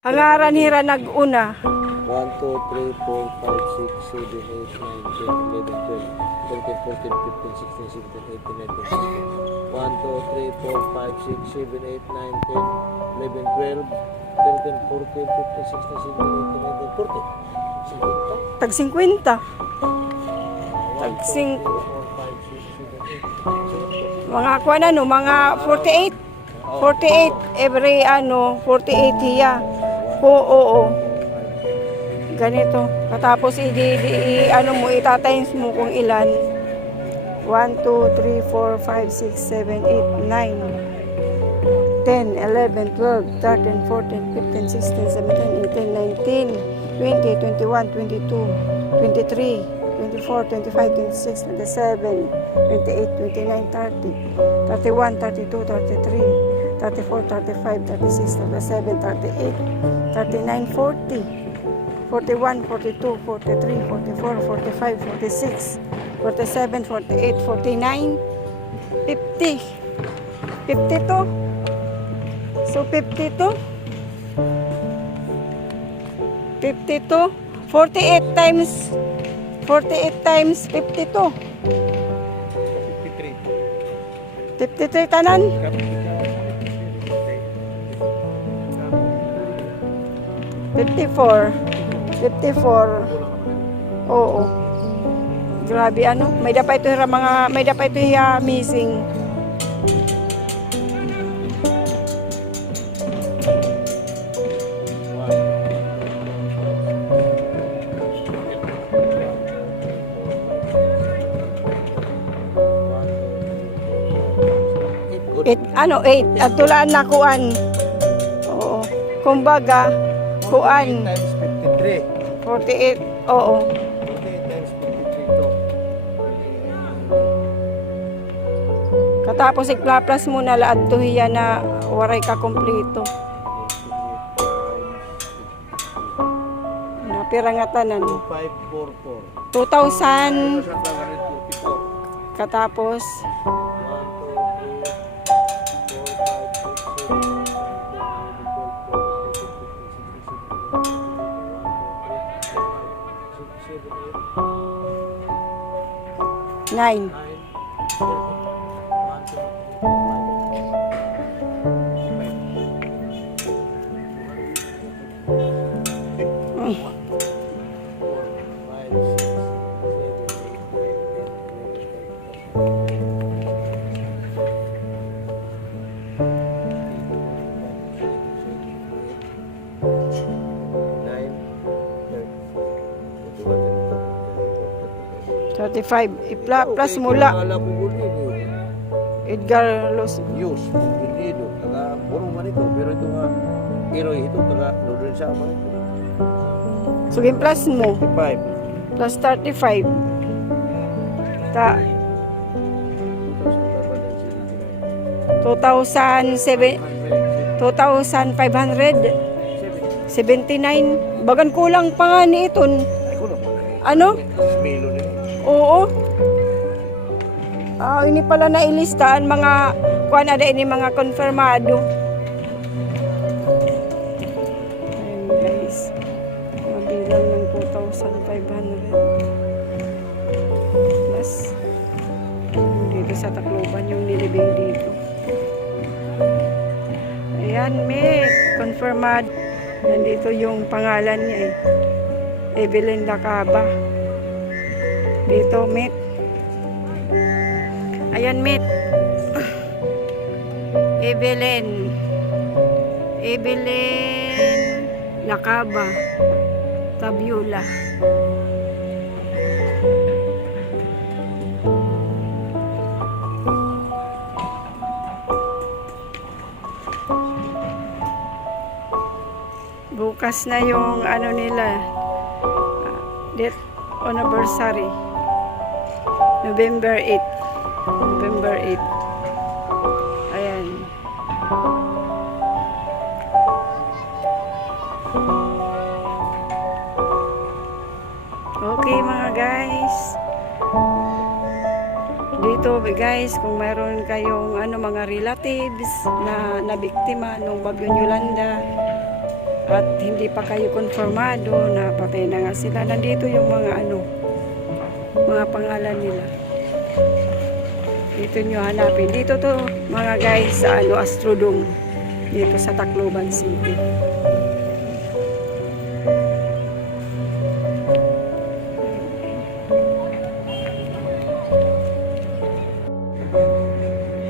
Hangaran hira naguna. 1, 2, 3, 4, 5, 6, 7, 8, 9, 10, 11, 12, 13, 14, 15, 16, 17, 18, 19, 20, 21, 22, 23, 24, 25, 26, 27, 28, 29, 30, 31, 32, 33, 34, 35, 36, 37, 38, 39, 40, 41, 42, 43, 44, 50, 51, 52, 53, 54, 55, 56, 57, 58, 59, 60, 61, Oo, oo. Ganito. Tapos i, i, i ano mo, itatimes mo kung ilan. 1, 2, 3, 4, 5, 6, 7, 8, 9, 10, 11, 12, 13, 14, 15, 16, 17, 18, 19, 20, 21, 22, 23, 24, 25, 26, 27, 28, 29, 30, 31, 32, 33, 34, 35, 36, 37, 38, 39, 40, 41, 42, 43, 44, 45, 46, 47, 48, 49, 50, 52. So 52, 52, 48 times, 48 times 52. 53. 53 tanan? 54. 54. Oo. Grabe ano, may dapat ito hira mga may dapat ito hiya missing. It, ano, 8. At tulaan na kuan. Oo. Kumbaga, kuan. 48 times 53. 48, oo. 48 times Katapos igplaplas mo na laad to hiya na waray ka kompleto. Napira nga tanan. 2,000. Katapos. Nine. Thirty-five. Ipla, plus mula. Gulido. Edgar Los. Yus, gulido. Taga, puro man ito. Pero ito nga, Iroy ito, taga, doon sa man ito. So, yung plus mo. 55. Plus 35. Ta 2,007 2,500 79 bagan kulang pa nga ni iton eh. ano? Oo. Ah ini pala na ilistahan mga kuan ada ini mga konfirmado. Ayan, guys. Mabilang ng 2,500 plus dito sa Tacloban yung nilibing dito. Ayan may confirmad nandito yung pangalan niya eh. Evelyn Lacaba dito met ayan met Evelyn. Evelyn. Lacaba Tabiola bukas na yung ano nila ah, death anniversary November 8 November 8 ayan. Okay mga guys. Dito guys kung mayroon kayong ano mga relatives na nabiktima nung bagyong Yolanda at hindi pa kayo konfirmado na patay na nga sila, nandito yung mga ano, mga pangalan nila. Dito nyo hanapin. Dito to mga guys sa ano, Astrodome. Dito sa Tacloban City.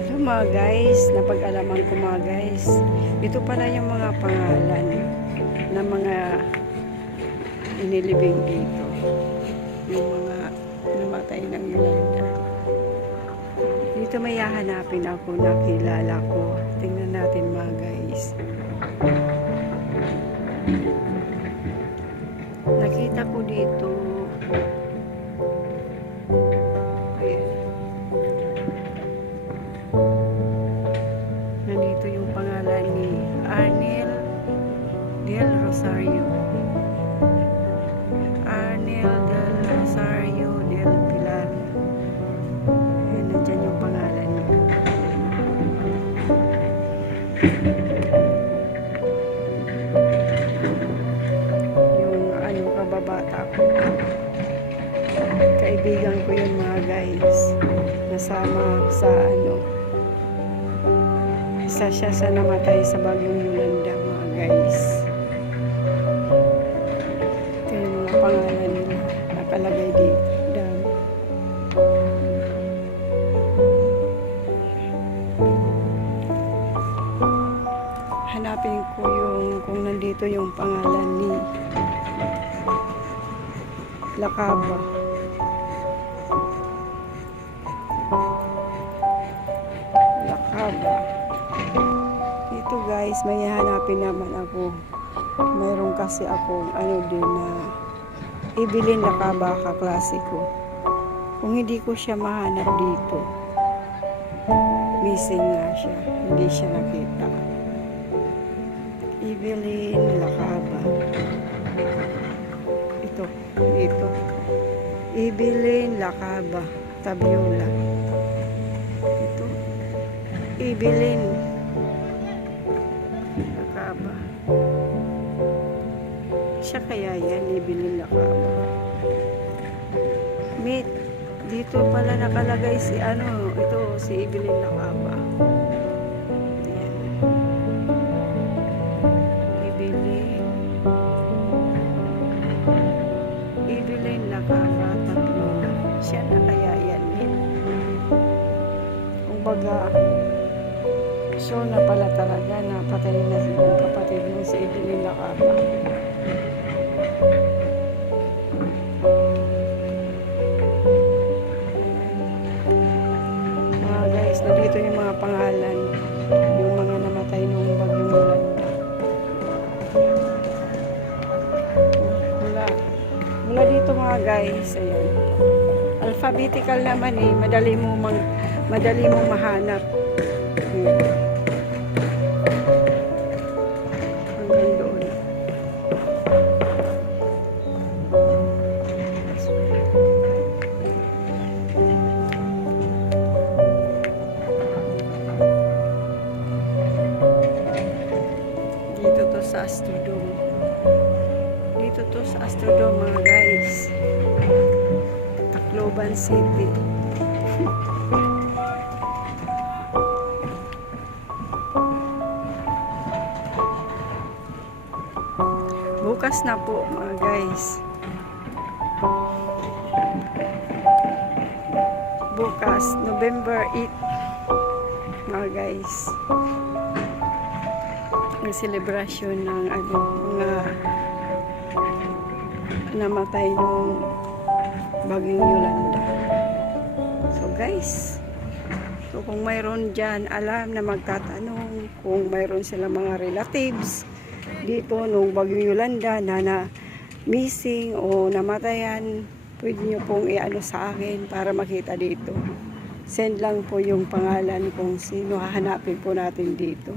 Ito mga guys, napag-alaman ko mga guys. Ito pala yung mga pangalan ng mga inilibing dito. Yung mga namatay ng Yolanda. Dito may hahanapin ako na kilala ko. Tingnan natin mga guys. Nakita ko dito. Sa namatay sa bagyong Yolanda mga guys. Ito yung mga pangalan nila nakalagay dito. Dami. Hanapin ko yung kung nandito yung pangalan ni Lakaba. Lakaba. Guys, may hanapin naman ako. Mayroon kasi akong ano din na ibilin na kabaka klasiko. Kung hindi ko siya mahanap dito, missing nga siya. Hindi siya nakita. Ibilin Lakaba. Ito, dito. Ibilin Lakaba, Tabiola. Ito. Ibilin kaya yan, Ibilin Lakaba. Meet, dito pala nakalagay si ano, ito, si Ibilin Lakaba. Mula dito mga guys, ayun. Alphabetical naman eh, madali mo mang, madali mong mahanap. To sa Astrodome. Dito to sa Astrodome mga. Tacloban City. Bukas na po mga guys. Bukas, November 8 mga guys. Ang celebration ng ano, mga namatay nung bagong Yolanda. Guys, so kung mayroon dyan alam na magtatanong kung mayroon silang mga relatives dito nung bagong Yolanda na na missing o namatayan, pwede nyo pong i-ano sa akin para makita dito. Send lang po yung pangalan kung sino hahanapin po natin dito.